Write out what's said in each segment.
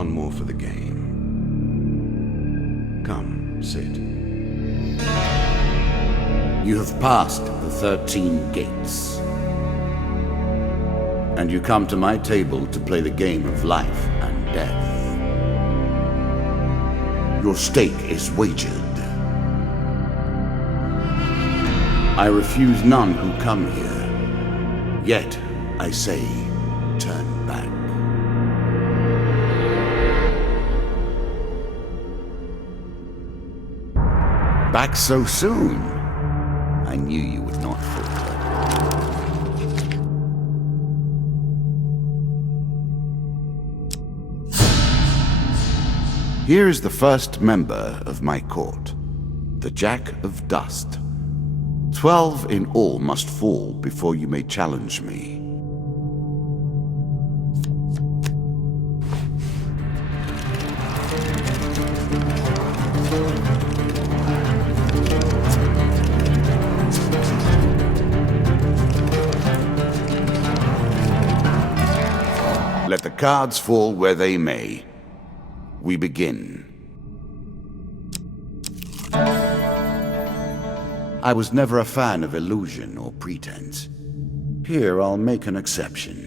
one more for the game. Come, sit. You have passed the 13 gates. And you come to my table to play the game of life and death. Your stake is wagered. I refuse none who come here. Yet, I say, turn back. Back so soon? I knew you would not falter. Here is the first member of my court, the Jack of Dust. 12 in all must fall before you may challenge me. Let the cards fall where they may. We begin. I was never a fan of illusion or pretense. Here, I'll make an exception.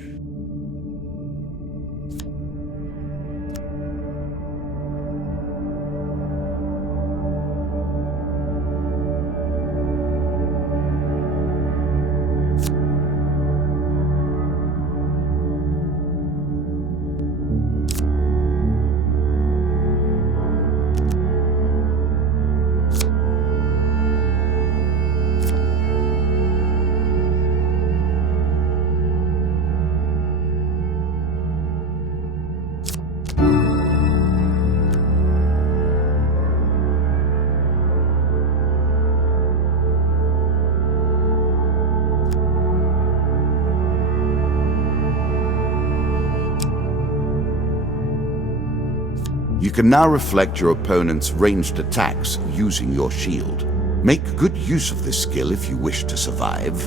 You can now reflect your opponent's ranged attacks using your shield. Make good use of this skill if you wish to survive.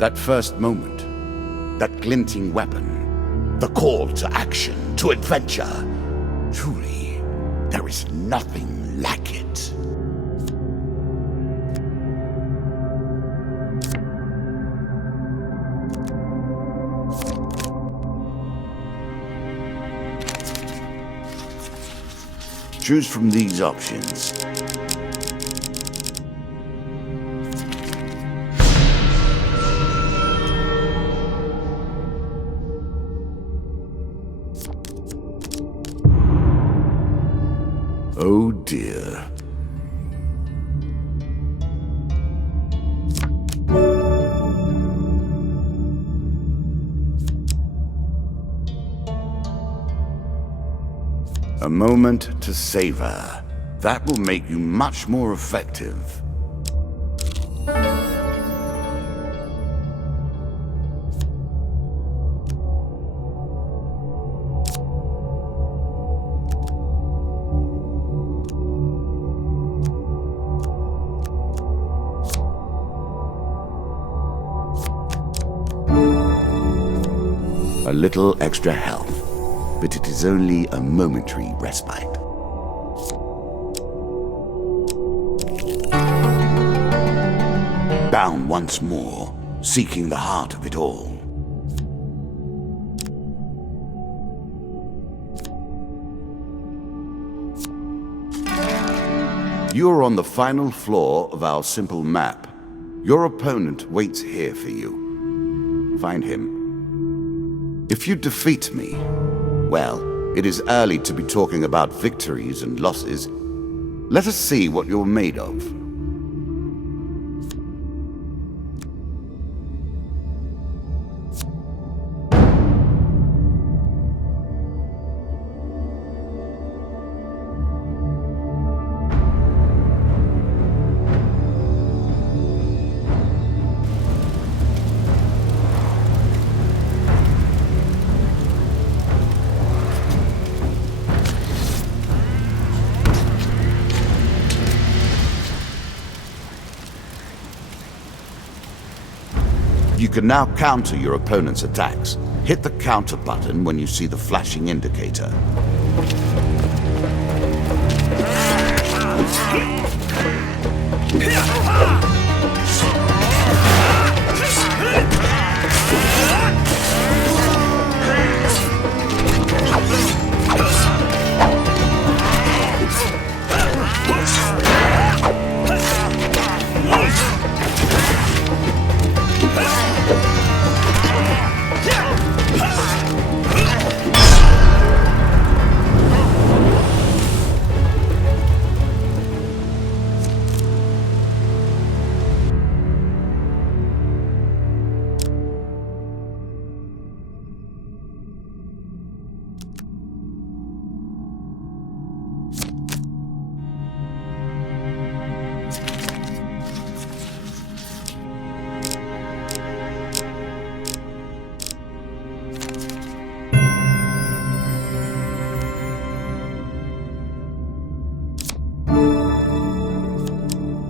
That first moment, that glinting weapon, the call to action, to adventure. Truly, there is nothing like it. Choose from these options. Oh dear. A moment to savor. That will make you much more effective. A little extra health. But it is only a momentary respite. Bound once more, seeking the heart of it all. You are on the final floor of our simple map. Your opponent waits here for you. Find him. If you defeat me, well, it is early to be talking about victories and losses. Let us see what you're made of. You can now counter your opponent's attacks. Hit the counter button when you see the flashing indicator.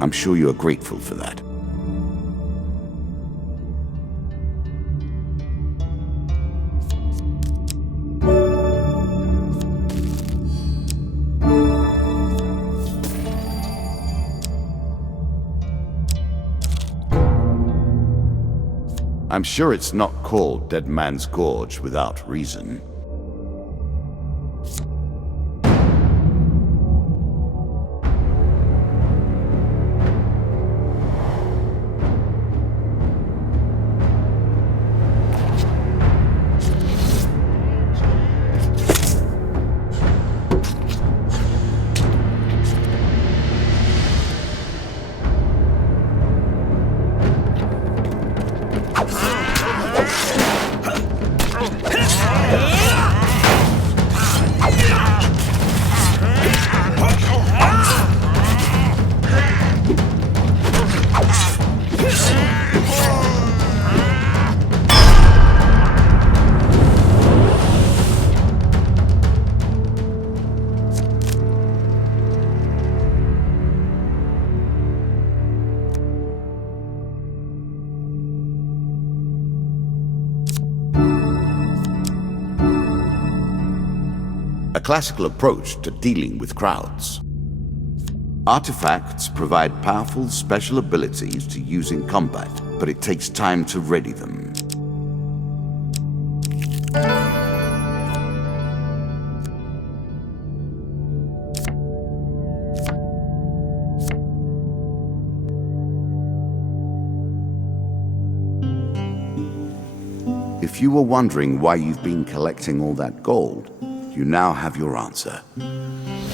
I'm sure you are grateful for that. I'm sure it's not called Dead Man's Gorge without reason. A classical approach to dealing with crowds. Artifacts provide powerful special abilities to use in combat, but it takes time to ready them. If you were wondering why you've been collecting all that gold, you now have your answer.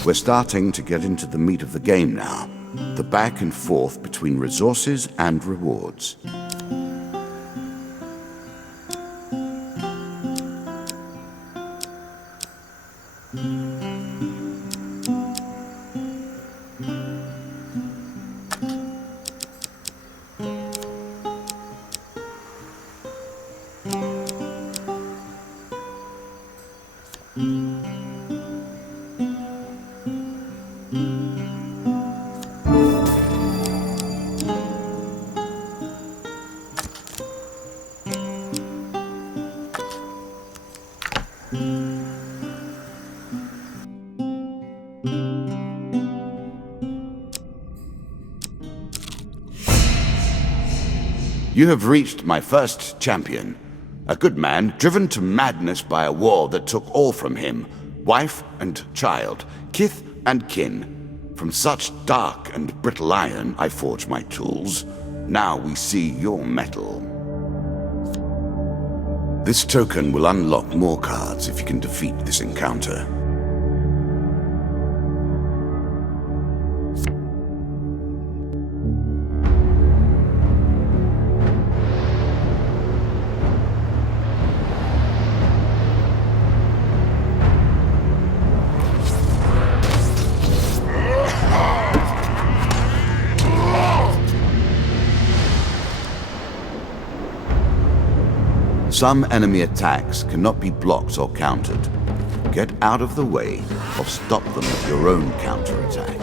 We're starting to get into the meat of the game now, the back and forth between resources and rewards. You have reached my first champion. A good man, driven to madness by a war that took all from him. Wife and child, kith and kin. From such dark and brittle iron I forge my tools. Now we see your metal. This token will unlock more cards if you can defeat this encounter. Some enemy attacks cannot be blocked or countered. Get out of the way or stop them with your own counterattack.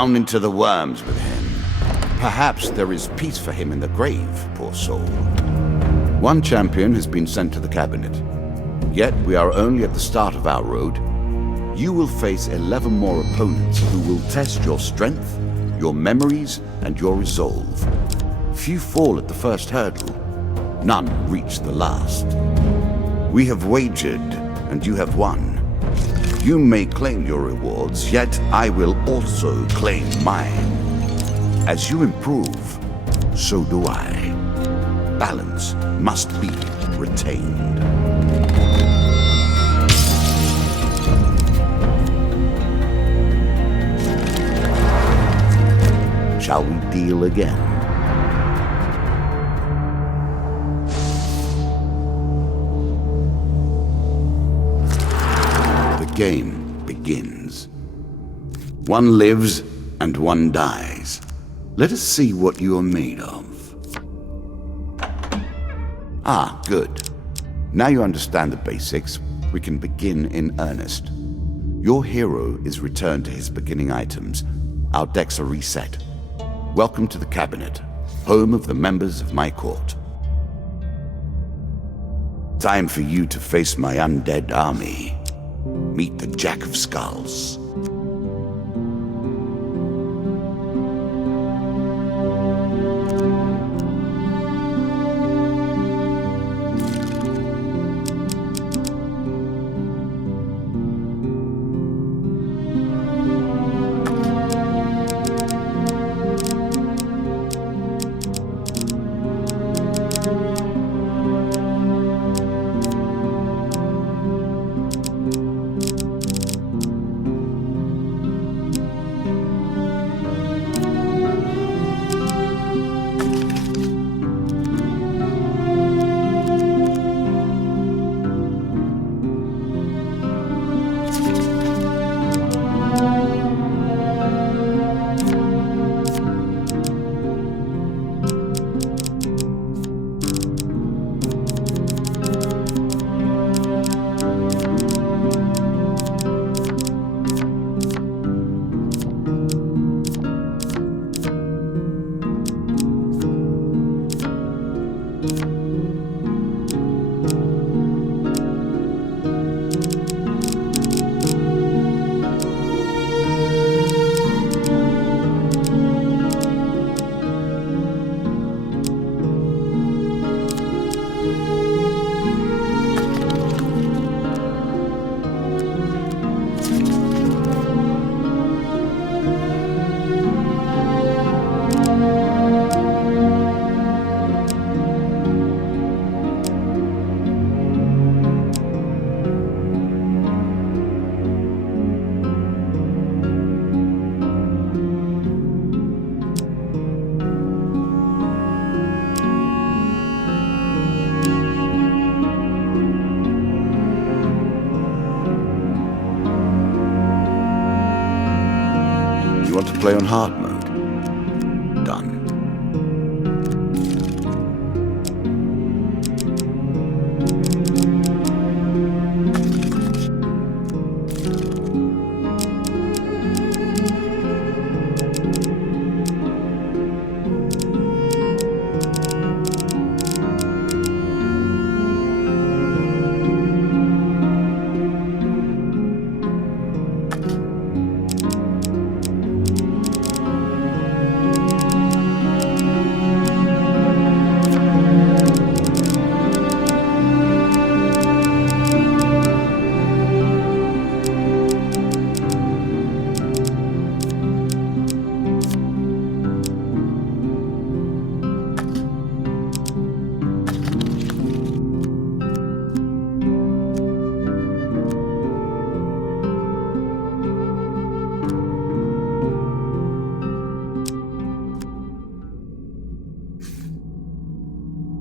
Down into the worms with him. Perhaps there is peace for him in the grave, poor soul. One champion has been sent to the cabinet. Yet we are only at the start of our road. You will face 11 more opponents who will test your strength, your memories, and your resolve. Few fall at the first hurdle. None reach the last. We have wagered, and you have won. You may claim your rewards, yet I will also claim mine. As you improve, so do I. Balance must be retained. Shall we deal again? The game begins. One lives and one dies. Let us see what you are made of. Ah, good. Now you understand the basics, we can begin in earnest. Your hero is returned to his beginning items. Our decks are reset. Welcome to the cabinet, home of the members of my court. Time for you to face my undead army. Meet the Jack of Skulls. You want to play on hard mode? Done.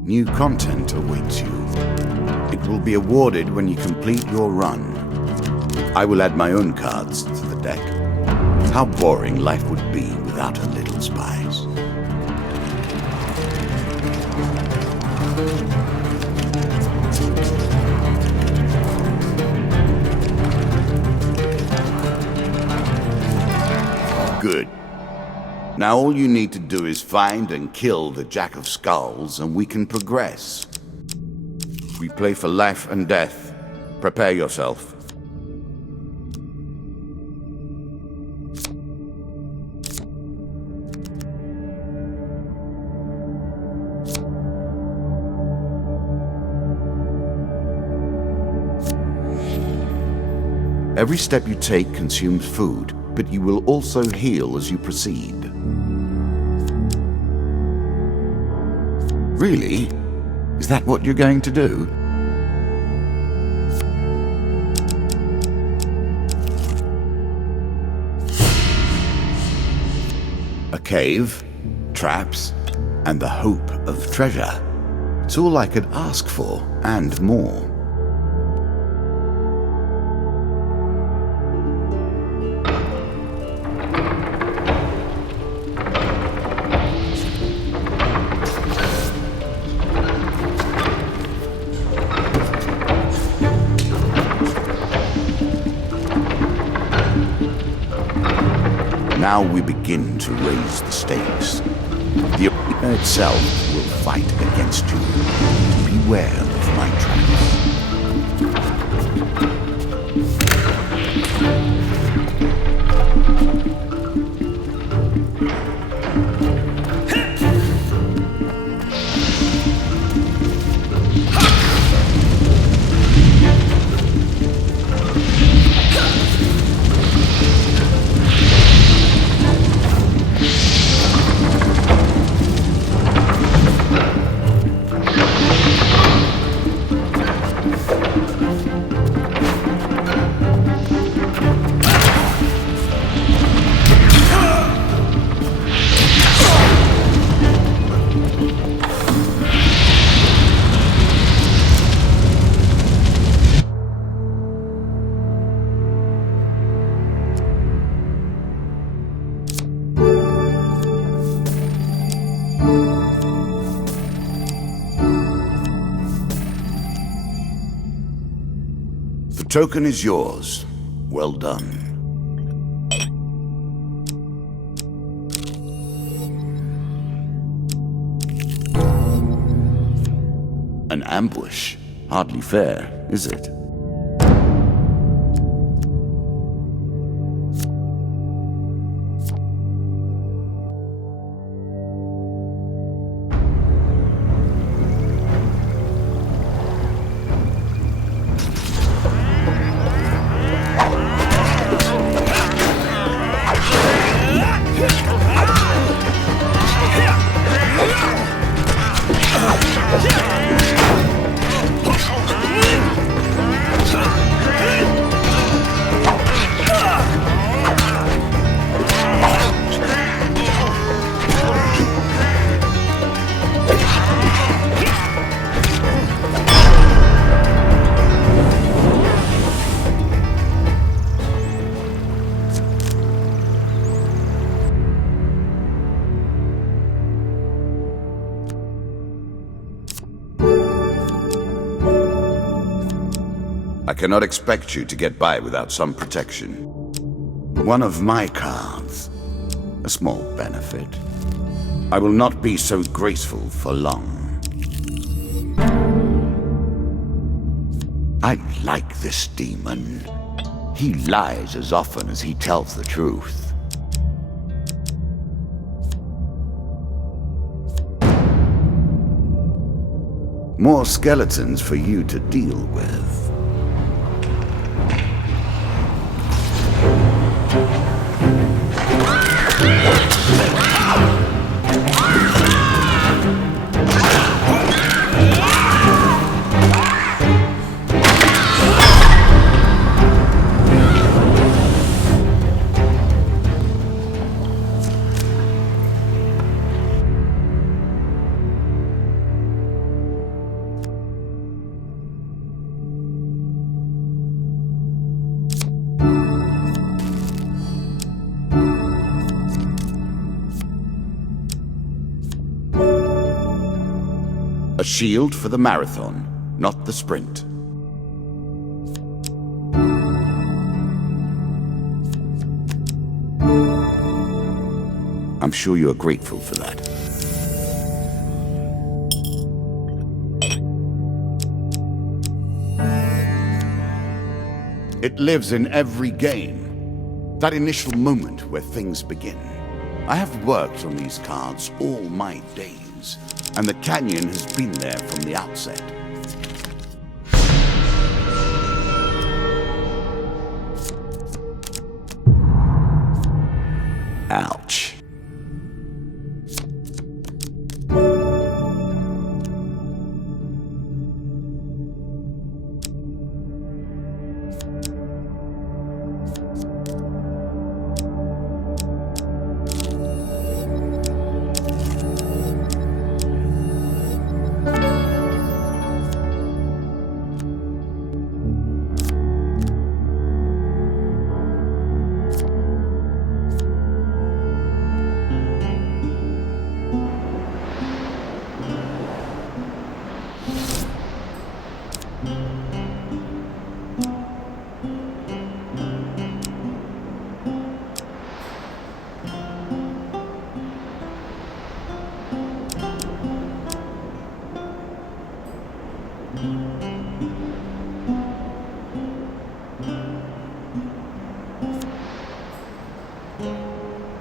New content awaits you. It will be awarded when you complete your run. I will add my own cards to the deck. How boring life would be without a little spice. Good. Now all you need to do is find and kill the Jack of Skulls, and we can progress. We play for life and death. Prepare yourself. Every step you take consumes food, but you will also heal as you proceed. Really? Is that what you're going to do? A cave, traps, and the hope of treasure. It's all I could ask for, and more. Now we begin to raise the stakes. The arena itself will fight against you. Beware of my traps. The token is yours. Well done. An ambush? Hardly fair, is it? I cannot expect you to get by without some protection. One of my cards. A small benefit. I will not be so graceful for long. I like this demon. He lies as often as he tells the truth. More skeletons for you to deal with. A shield for the marathon, not the sprint. A I'm sure you are grateful for that. It lives in every game. That initial moment where things begin. I have worked on these cards all my days, and the canyon has been there from the outset. Ouch.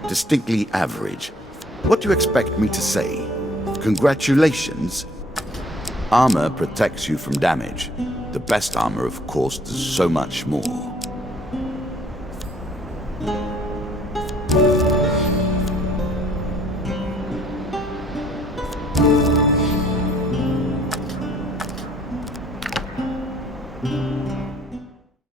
Distinctly average. What do you expect me to say? Congratulations? Armor protects you from damage. The best armor, of course, does so much more.